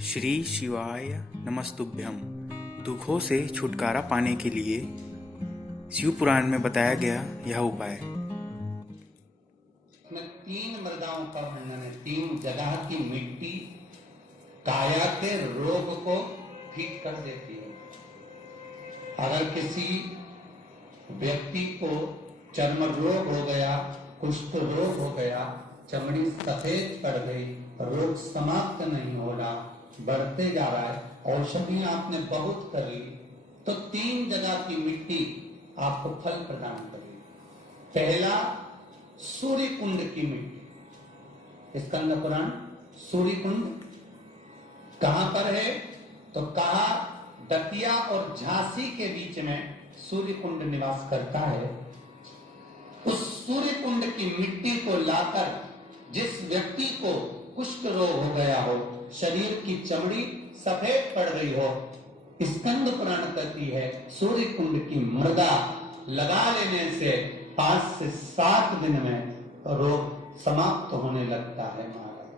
श्री शिवाय नमस्तुभ्यम। दुखों से छुटकारा पाने के लिए शिव पुराण में बताया गया यह उपाय। में 3 मृदाओं का वर्णन है। 3 जगह की मिट्टी काया के रोग को ठीक कर देती है। अगर किसी व्यक्ति को चर्म रोग हो गया, कुष्ठ रोग हो गया, चमड़ी सफेद पड़ गई, रोग समाप्त नहीं हो रहा, बढ़ते जा रहा है, औषधियां आपने बहुत कर ली, तो 3 जगह की मिट्टी आपको फल प्रदान करेगी। पहला, सूर्य कुंड की मिट्टी। स्कंद पुराण सूर्य कुंड कहां पर है? तो कहा दतिया और झांसी के बीच में सूर्य कुंड निवास करता है। उस सूर्य कुंड की मिट्टी को लाकर जिस व्यक्ति को कुष्ठ रोग हो गया हो, शरीर की चमड़ी सफेद पड़ गई हो, स्कंद पुराण कहती है सूर्य कुंड की मृदा लगा लेने से 5 से 7 दिन में रोग समाप्त होने लगता है महाराज।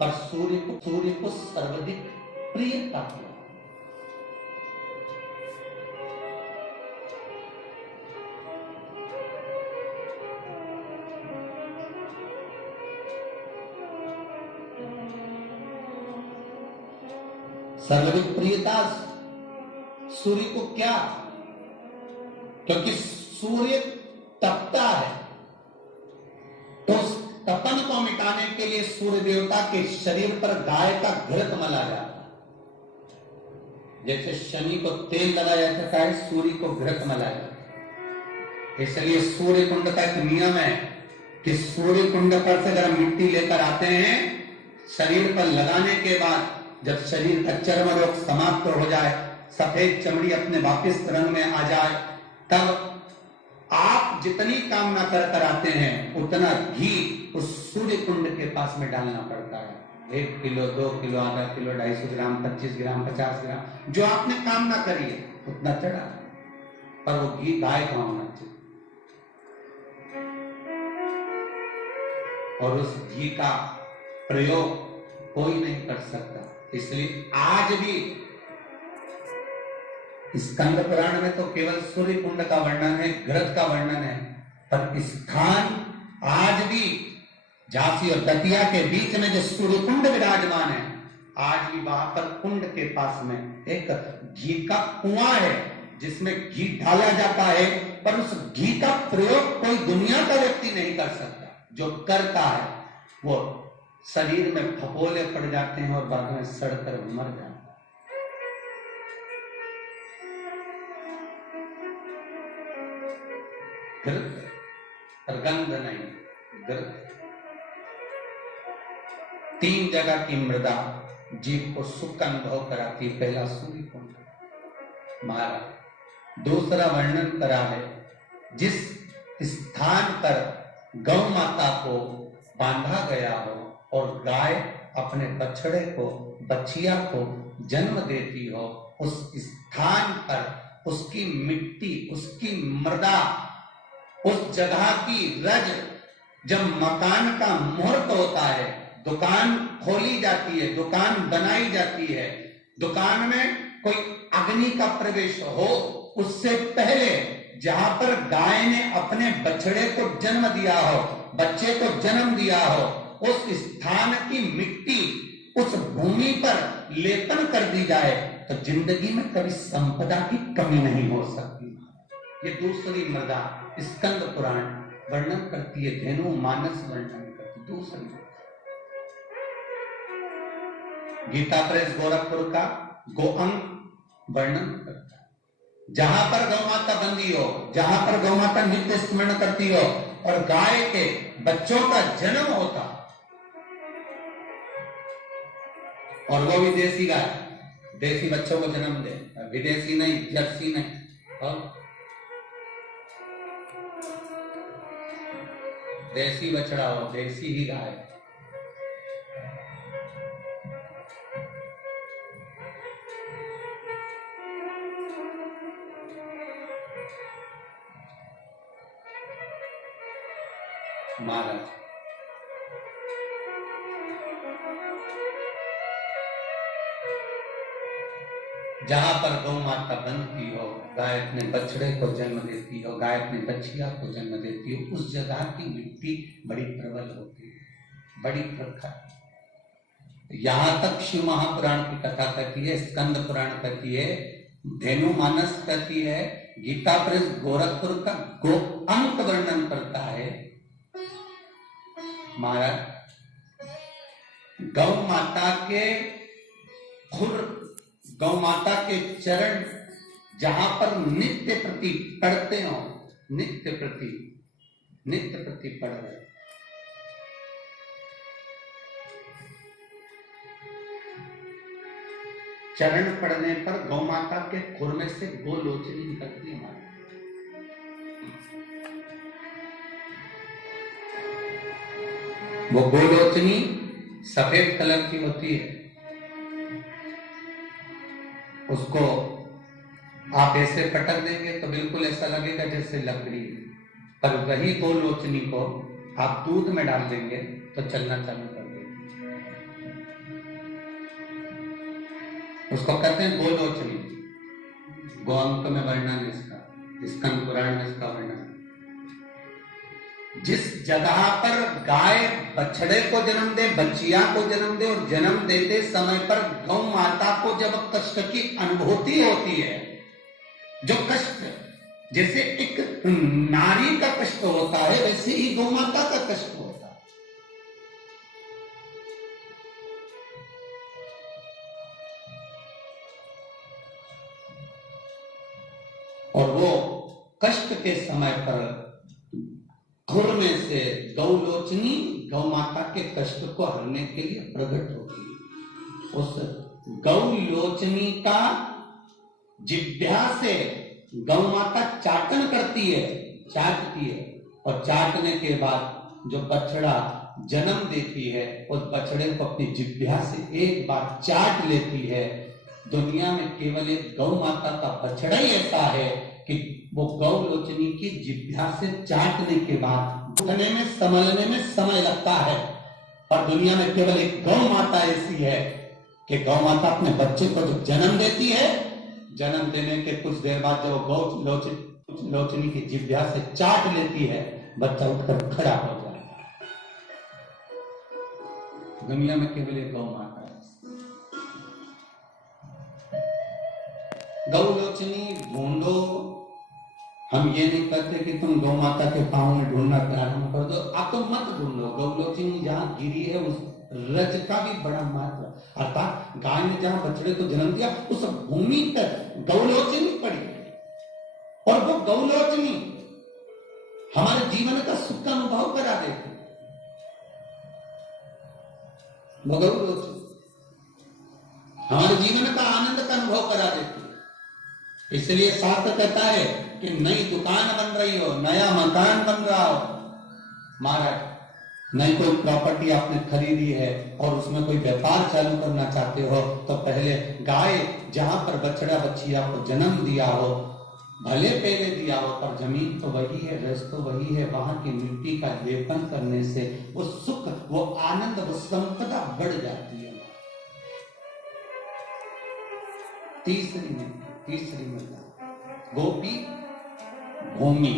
पर सूर्य को सर्वाधिक प्रिय था। सर्वाधिक प्रियता सूर्य को क्या? क्योंकि सूर्य तपता है, तो उस तपन को मिटाने के लिए सूर्य देवता के शरीर पर गाय का घृत मला जाता है। जैसे शनि को तेल लगाया जाता है, सूर्य को घृत मला जाता है। इसलिए सूर्य कुंड का एक नियम है कि सूर्य कुंड पर से अगर मिट्टी लेकर आते हैं, शरीर पर लगाने के बाद जब शरीर का चर्म रोग समाप्त हो जाए, सफेद चमड़ी अपने वापिस रंग में आ जाए, तब आप जितनी कामना कर आते हैं उतना घी उस सूर्य कुंड के पास में डालना पड़ता है। 1 किलो, 2 किलो, आधा किलो, 250 ग्राम, 25 ग्राम, 50 ग्राम, जो आपने कामना करी है उतना चढ़ा। पर वो घी गाय का होना चाहिए, और उस घी का प्रयोग कोई नहीं कर सकता। इसलिए आज भी स्कंद पुराण में तो केवल सूर्य कुंड का वर्णन है, घृत का वर्णन है, पर स्थान आज भी झांसी और दतिया के बीच में जो सूर्य कुंड विराजमान है, आज भी वहां पर कुंड के पास में एक घी का कुआं है जिसमें घी डाला जाता है, पर उस घी का प्रयोग कोई दुनिया का व्यक्ति नहीं कर सकता। जो करता है वो शरीर में फपोले पड़ जाते हैं और बाद में सड़कर मर जाते हैं। घृत, गंध नहीं, घृत। 3 जगह की मृदा जीव को सुख का अनुभव कराती। पहला सूर्य कुंड महाराज। दूसरा वर्णन करा है, जिस स्थान पर गौ माता को बांधा गया हो और गाय अपने बछड़े को, बछिया को जन्म देती हो, उस स्थान पर उसकी मिट्टी, उसकी मृदा, उस जगह की रज, जब मकान का मुहूर्त होता है, दुकान खोली जाती है, दुकान बनाई जाती है, दुकान में कोई अग्नि का प्रवेश हो, उससे पहले जहां पर गाय ने अपने बछड़े को जन्म दिया हो, बच्चे को जन्म दिया हो, उस स्थान की मिट्टी उस भूमि पर लेपन कर दी जाए तो जिंदगी में कभी संपदा की कमी नहीं हो सकती। ये दूसरी मृदा स्कंद पुराण वर्णन करती है, धेनु मानस वर्णन करती। दूसरी गीता प्रेस गोरखपुर का गोअंग वर्णन करता है। जहां पर गौ माता बंदी हो, जहां पर गौ माता नित्य स्मरण करती हो और गाय के बच्चों का जन्म होता, और वो भी देसी गाय, देसी बच्चों को जन्म दे, विदेशी नहीं, जर्सी नहीं, और देसी बछड़ा हो, देसी ही गाय। महाराज जहां पर गौ माता बनती हो, गाय अपने बछड़े को जन्म देती हो, गाय अपनी बछिया को जन्म देती हो, उस जगह की मिट्टी बड़ी प्रबल होती है, बड़ी प्रखर। यहां तक शिव महापुराण की कथा कहती है, स्कंद पुराण कहती है, धेनु मानस कहती है, गीता प्रेस गोरखपुर का गो अंक वर्णन करता है। महाराज गौ माता के खुर, गौ माता के चरण जहां पर नित्य प्रति पढ़ते हो, नित्य प्रति पढ़ रहे, चरण पड़ने पर गौ माता के खुर में से गोलोचनी निकलती है हमारी। वो गोलोचनी सफेद कलर की होती है, उसको आप ऐसे पटक देंगे तो बिल्कुल ऐसा लगेगा जैसे लकड़ी, पर वही गोलोचनी को आप दूध में डाल देंगे तो चलना चालू कर देंगे। उसको कहते हैं गोलोचनी। गो अंक में वर्णन इसका, स्कंद पुराण में इसका वर्णन। जिस जगह पर गाय बछड़े को जन्म दे, बच्चिया को जन्म दे, और जन्म देते समय पर गौ माता को जब कष्ट की अनुभूति होती है, जो कष्ट जैसे एक नारी का कष्ट होता है, वैसे ही गौ माता का कष्ट होता है। और वो कष्ट के समय पर खुर में से गौलोचनी गौ माता के कष्ट को हरने के लिए प्रकट होती है। उस गौलोचनी का जिह्वा से गौ माता चाटन करती है, चाटती है, और चाटने के बाद जो बछड़ा जन्म देती है, उस बछड़े को अपनी जिह्वा से एक बार चाट लेती है। दुनिया में केवल एक गौ माता का बछड़ा ही ऐसा है कि वो गौलोचनी की जिह्वा से चाटने के बाद उठने में, संभलने में समय लगता है। और दुनिया में केवल एक गौ माता ऐसी है कि गौ माता अपने बच्चे को जब जन्म देती है, जन्म देने के कुछ देर बाद जब गौलोचनी की जिह्वा से चाट लेती है, बच्चा उठकर खड़ा हो जाता है। दुनिया में केवल एक गौ माता है। गौलोचनी ढूंढो, हम ये नहीं कहते कि तुम गौ माता के पांव में ढूंढना प्रारंभ कर दो, आप तो मत ढूंढो। गौलोचनी जहां गिरी है उस रज का भी बड़ा महत्व, अर्थात गाय ने जहां बछड़े को जन्म दिया उस भूमि पर गौलोचनी पड़ी, और वो गौलोचनी हमारे जीवन का सुख का अनुभव करा देती। वो गौलोचनी हमारे जीवन का आनंद का अनुभव करा देती। इसलिए शास्त्र कहता है कि नई दुकान बन रही हो, नया मकान बन रहा हो, महाराज नई कोई प्रॉपर्टी आपने खरीदी है और उसमें कोई व्यापार चालू करना चाहते हो, तो पहले गाय जहां पर बछड़ा बच्चिया को जन्म दिया हो, भले पहले दिया हो, पर जमीन तो वही है, रस तो वही है, वहां की मिट्टी का लेपन करने से वो सुख, वो आनंद, वो संपदा बढ़ जाती है। तीसरी महिला गोपी भूमि,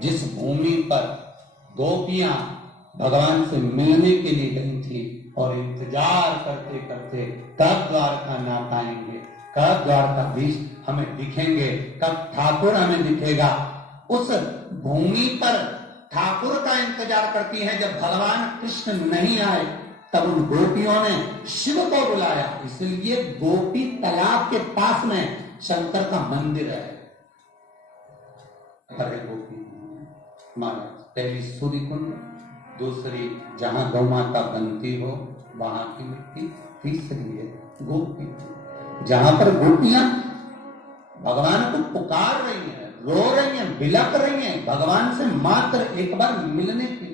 जिस भूमि पर गोपियां भगवान से मिलने के लिए गई थी और इंतजार करते करते कब द्वारका ना पाएंगे, कब द्वारकाधीश हमें दिखेंगे, कब ठाकुर हमें दिखेगा, उस भूमि पर ठाकुर का इंतजार करती है। जब भगवान कृष्ण नहीं आए तब उन गोपियों ने शिव को बुलाया, इसलिए गोपी तालाब के पास में शंकर का मंदिर है। हरे गोपी महाराज, पहली सूर्य कुंड, दूसरी जहां गौ माता बनती हो वहां की मिट्टी, तीसरी है गोपी, जहां पर गोपियां भगवान को पुकार रही हैं, रो रही हैं, बिलक रही हैं भगवान से मात्र एक बार मिलने के लिए।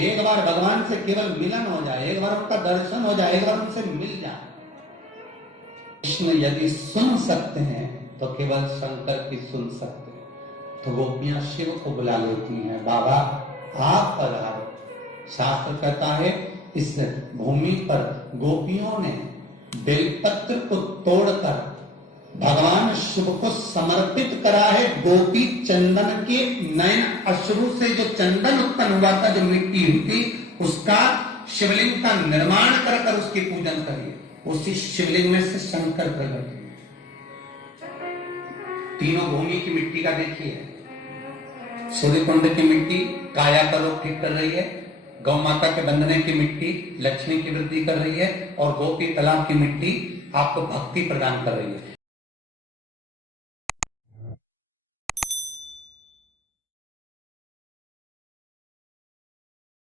एक बार भगवान से केवल मिलन हो जाए, एक बार उनका दर्शन हो जाए, एक बार उनसे मिल जाए। कृष्ण यदि सुन सकते हैं तो केवल शंकर की सुन सकते हैं। तो गोपियां शिव को बुला लेती हैं, बाबा आप पधारो। शास्त्र कहता है इस भूमि पर गोपियों ने बेलपत्र को तोड़कर भगवान शिव को समर्पित करा है। गोपी चंदन के नयन अश्रु से जो चंदन उत्पन्न हुआ था, जो मिट्टी हुई थी, उसका शिवलिंग का निर्माण कर कर उसकी पूजन करिए। उसी शिवलिंग में से शंकर प्रकट हुए। तीनों भूमि की मिट्टी का देखिए, सूर्यकुंड की मिट्टी काया का रोग ठीक कर रही है, गौ माता के बंधने की मिट्टी लक्ष्मी की वृद्धि कर रही है, और गोपी तालाब की मिट्टी आपको भक्ति प्रदान कर रही है।